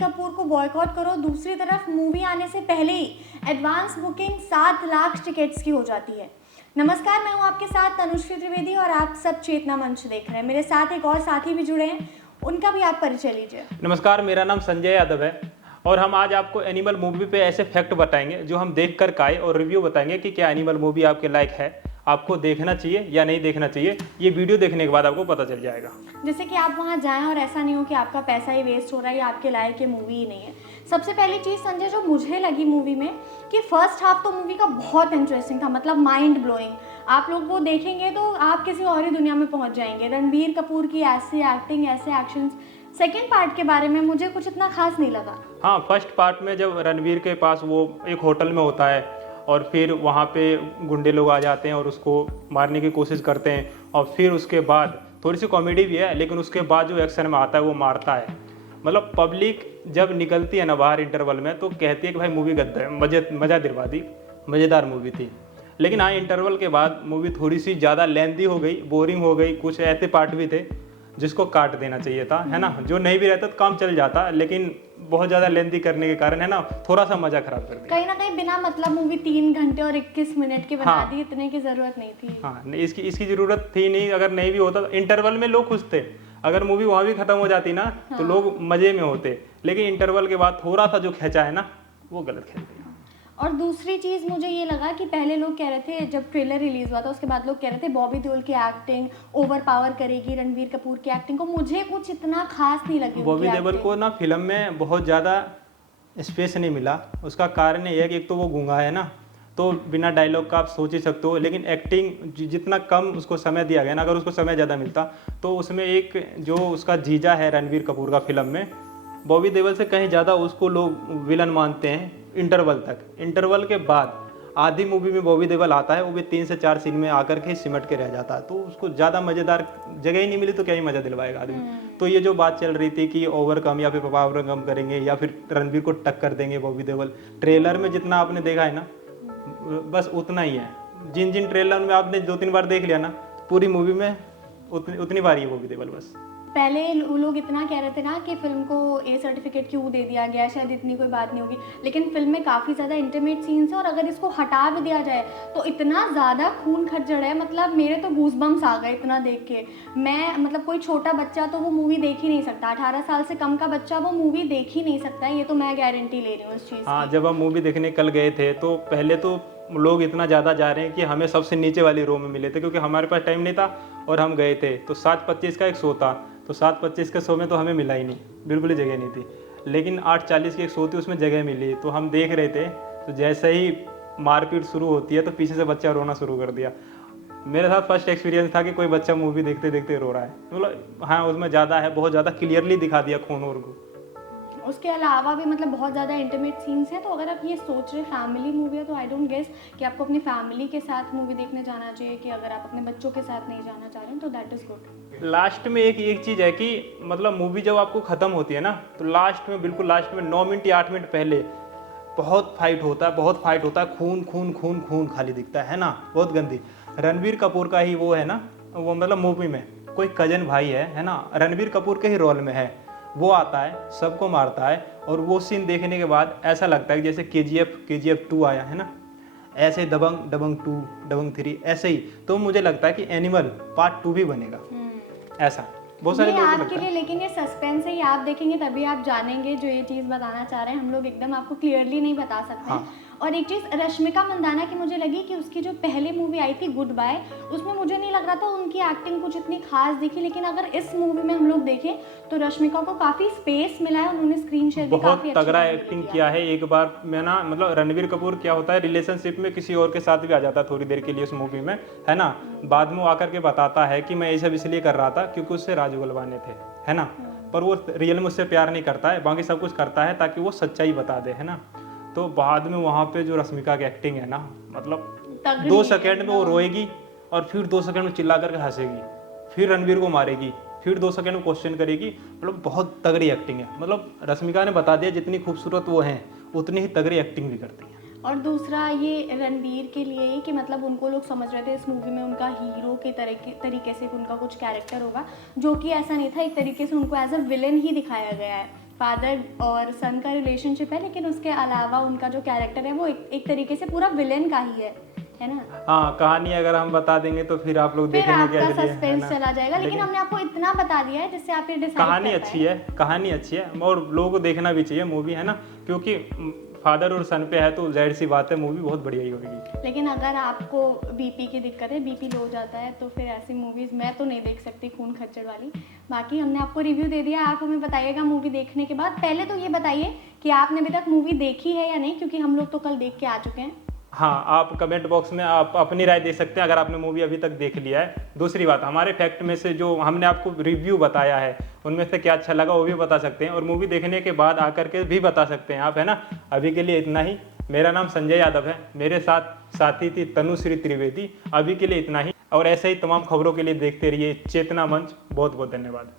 कपूर को बॉयकॉट करो, दूसरी तरफ मूवी आने से पहले ही एडवांस बुकिंग 7 लाख टिकट्स की हो जाती है। नमस्कार, मैं हूं आपके साथ तनुश्री त्रिवेदी और आप सब चेतना मंच देख रहे हैं। मेरे साथ एक और साथी भी जुड़े हैं, उनका भी आप परिचय लीजिए। नमस्कार, मेरा नाम संजय यादव है और हम आज आपको एनिमल मूवी पे ऐसे फैक्ट बताएंगे जो हम देख कर खाए और रिव्यू बताएंगे कि क्या एनिमल मूवी आपके लायक है, आपको देखना चाहिए या नहीं देखना चाहिए। ये वीडियो देखने के बाद आपको पता चल जाएगा। जैसे कि आप वहाँ जाएं और ऐसा नहीं हो कि आपका पैसा ही वेस्ट हो रहा है या आपके लायक ये मूवी ही नहीं है। सबसे पहली चीज़ संजय जो मुझे लगी मूवी में कि फर्स्ट हाफ तो मूवी का बहुत इंटरेस्टिंग था, मतलब माइंड ब्लोइंग। आप लोग वो देखेंगे तो आप किसी और ही दुनिया में पहुँच जाएंगे। रणबीर कपूर की ऐसी एक्टिंग, ऐसे एक्शंस। सेकेंड पार्ट के बारे में मुझे कुछ इतना खास नहीं लगा। हाँ, फर्स्ट पार्ट में जब रणवीर के पास वो एक होटल में होता है और फिर वहाँ पे गुंडे लोग आ जाते हैं और उसको मारने की कोशिश करते हैं और फिर उसके बाद थोड़ी सी कॉमेडी भी है, लेकिन उसके बाद जो एक्शन में आता है वो मारता है। मतलब पब्लिक जब निकलती है ना बाहर इंटरवल में तो कहती है कि भाई मूवी गद्दा है, मज़ा दिलवा दी, मज़ेदार मूवी थी। लेकिन हाँ, इंटरवल के बाद मूवी थोड़ी सी ज़्यादा लेंथी हो गई, बोरिंग हो गई। कुछ ऐसे पार्ट भी थे जिसको काट देना चाहिए था, है ना। जो नहीं भी रहता तो काम चल जाता, लेकिन बहुत ज़्यादा लेंथी करने के कारण, है ना, थोड़ा सा मज़ा खराब कर दिया। कहीं ना कहीं बिना मतलब मूवी 3 घंटे और 21 मिनट की बना दी, इतने की ज़रूरत नहीं थी। हाँ, इसकी ज़रूरत थी नहीं। अगर नहीं भी होता तो इंटरवल में लोग खुश थे। अगर मूवी वहाँ भी खत्म हो जाती ना तो लोग मज़े में होते, लेकिन इंटरवल के बाद थोड़ा सा जो खींचा है ना वो गलत खींच दिया। और दूसरी चीज़ मुझे ये लगा कि पहले लोग कह रहे थे, जब ट्रेलर रिलीज हुआ था उसके बाद लोग कह रहे थे बॉबी देओल की एक्टिंग ओवर पावर करेगी रणबीर कपूर की एक्टिंग को। मुझे कुछ इतना खास नहीं लगी। बॉबी देओल को ना फिल्म में बहुत ज़्यादा स्पेस नहीं मिला। उसका कारण ये है कि एक तो वो गूंगा है ना, तो बिना डायलॉग का आप सोच ही सकते हो। लेकिन एक्टिंग जितना कम उसको समय दिया गया ना, अगर उसको समय ज़्यादा मिलता तो उसमें एक जो उसका जीजा है रणबीर कपूर का फिल्म में, बॉबी देओल से कहीं ज़्यादा उसको लोग विलन मानते हैं इंटरवल तक। इंटरवल के बाद आधी मूवी में बॉबी देओल आता है, वो भी 3 से 4 सीन में आकर के सिमट के रह जाता है, तो उसको ज़्यादा मज़ेदार जगह ही नहीं मिली तो क्या ही मज़ा दिलवाएगा आदमी। तो ये जो बात चल रही थी कि ओवरकम या फिर पावर कम करेंगे या फिर रणबीर को टक्कर देंगे बॉबी देओल, ट्रेलर में जितना आपने देखा है ना बस उतना ही है। जिन जिन ट्रेलर में आपने 2-3 बार देख लिया ना, पूरी मूवी में उतनी बार ही है बॉबी देओल बस। पहले वो लोग इतना कह रहे थे ना कि फिल्म को ए सर्टिफिकेट क्यों दे दिया गया, शायद इतनी कोई बात नहीं होगी, लेकिन फिल्म में काफ़ी ज़्यादा इंटीमेट सीन्स है और अगर इसको हटा भी दिया जाए तो इतना ज़्यादा खून खच्चड़ है। मतलब मेरे तो गूज़बम्स आ गए इतना देख के। मैं मतलब कोई छोटा बच्चा तो वो मूवी देख ही नहीं सकता, 18 साल से कम का बच्चा वो मूवी देख ही नहीं सकता, ये तो मैं गारंटी ले रही हूँ इस चीज़। हाँ, जब हम मूवी देखने कल गए थे तो पहले तो लोग इतना ज़्यादा जा रहे हैं कि हमें सबसे नीचे वाली रो में मिले थे, क्योंकि हमारे पास टाइम नहीं था और हम गए थे। तो 7:25 का एक शो था, तो 7:25 के शो में तो हमें मिला ही नहीं, बिल्कुल ही जगह नहीं थी। लेकिन 8:40 की एक शो थी, उसमें जगह मिली, तो हम देख रहे थे। तो जैसे ही मारपीट शुरू होती है तो पीछे से बच्चा रोना शुरू कर दिया। मेरे साथ फर्स्ट एक्सपीरियंस था कि कोई बच्चा मूवी देखते देखते रो रहा है। मतलब हाँ, उसमें ज़्यादा है, बहुत ज़्यादा क्लियरली दिखा दिया खून और को। उसके अलावा भी मतलब बहुत ज़्यादा इंटीमेट सीन्स हैं। तो अगर आप ये सोच रहे फैमिली मूवी है तो आई डोंट गेस कि आपको अपनी फैमिली के साथ मूवी देखने जाना चाहिए, कि अगर आप अपने बच्चों के साथ नहीं जाना चाह रहे हैं तो दैट इज़ गुड। लास्ट में एक चीज़ है कि मतलब मूवी जब आपको ख़त्म होती है ना तो लास्ट में, बिल्कुल लास्ट में 9 मिनट या 8 मिनट पहले बहुत फाइट होता है, खून खून खून खून खाली दिखता है ना, बहुत गंदी। रणबीर कपूर का ही वो है ना, वो मतलब मूवी में कोई कजन भाई है ना, रणबीर कपूर के ही रोल में है, वो आता है सबको मारता है। और वो सीन देखने के बाद ऐसा लगता है कि जैसे KGF 2 आया है ना, ऐसे दबंग 2, दबंग 3 ऐसे ही। तो मुझे लगता है कि एनिमल पार्ट 2 भी बनेगा, ऐसा बहुत सारे लोगों को लगता आपके है। लिए, लेकिन ये सस्पेंस है, ये आप देखेंगे तभी आप जानेंगे जो ये चीज़ बताना चाह रहे हैं। हम लोग एकदम आपको क्लियरली नहीं बता सकते। हाँ। और एक चीज़ रश्मिका मंदाना की मुझे लगी कि उसकी जो पहली मूवी आई थी गुड बाय, उसमें मुझे नहीं लग रहा था उनकी एक्टिंग कुछ इतनी खास दिखी, लेकिन अगर इस मूवी में हम लोग देखें तो रश्मिका को काफ़ी स्पेस मिला है, उन्होंने स्क्रीन शेयर भी बहुत काफ़ी अच्छी तगड़ा तरीके से एक्टिंग किया है। एक बार मैं ना, मतलब रणबीर कपूर क्या होता है रिलेशनशिप में किसी और के साथ भी आ जाता है थोड़ी देर के लिए उस मूवी में, है ना। बाद में वो आकर के बताता है कि मैं ये सब इसलिए कर रहा था क्योंकि उससे राज गुलवाने थे, है ना। पर वो रियल में उससे प्यार नहीं करता है, बाकी सब कुछ करता है ताकि वो सच्चाई बता दे, है ना। तो बाद में वहाँ पे जो रश्मिका की एक्टिंग है ना, मतलब 2 सेकंड में वो रोएगी और फिर 2 सेकंड में चिल्ला करके हंसेगी, फिर रणबीर को मारेगी, फिर 2 सेकंड में क्वेश्चन करेगी। मतलब बहुत तगड़ी एक्टिंग है। मतलब रश्मिका ने बता दिया जितनी खूबसूरत वो हैं उतनी ही तगड़ी एक्टिंग भी करती हैं। और दूसरा ये रणबीर के लिए ही कि मतलब उनको लोग समझ रहे थे इस मूवी में उनका हीरो के तरीके से उनका कुछ कैरेक्टर होगा, जो कि ऐसा नहीं था। एक तरीके से उनको एज अ विलन ही दिखाया गया है। फादर और सन का रिलेशनशिप है, लेकिन उसके अलावा उनका जो कैरेक्टर है वो एक तरीके से पूरा विलेन का ही है ना। हाँ, कहानी अगर हम बता देंगे तो फिर आप लोग फिर देखेंगे आपका कैसे, है सस्पेंस ना? चला जाएगा, लेकिन हमने आपको इतना बता दिया है जिससे आप ये डिसाइड कहानी अच्छी है, कहानी अच्छी है और लोगों को देखना भी चाहिए मूवी, है ना, क्योंकि फादर और सन पे है तो जाहिर सी बात है मूवी बहुत बढ़िया ही होगी। लेकिन अगर आपको बीपी की दिक्कत है, बीपी लो हो जाता है, तो फिर ऐसी मूवीज़ मैं तो नहीं देख सकती खून खच्चर वाली। बाकी हमने आपको रिव्यू दे दिया, आप हमें बताइएगा मूवी देखने के बाद। पहले तो ये बताइए कि आपने अभी तक मूवी देखी है या नहीं, क्योंकि हम लोग तो कल देख के आ चुके हैं। हाँ, आप कमेंट बॉक्स में आप अपनी राय दे सकते हैं अगर आपने मूवी अभी तक देख लिया है। दूसरी बात, हमारे फैक्ट में से जो हमने आपको रिव्यू बताया है उनमें से क्या अच्छा लगा वो भी बता सकते हैं, और मूवी देखने के बाद आकर के भी बता सकते हैं आप, है ना। अभी के लिए इतना ही। मेरा नाम संजय यादव है, मेरे साथ साथी थी तनुश्री त्रिवेदी। अभी के लिए इतना ही, और ऐसे ही तमाम खबरों के लिए देखते रहिए चेतना मंच। बहुत बहुत धन्यवाद।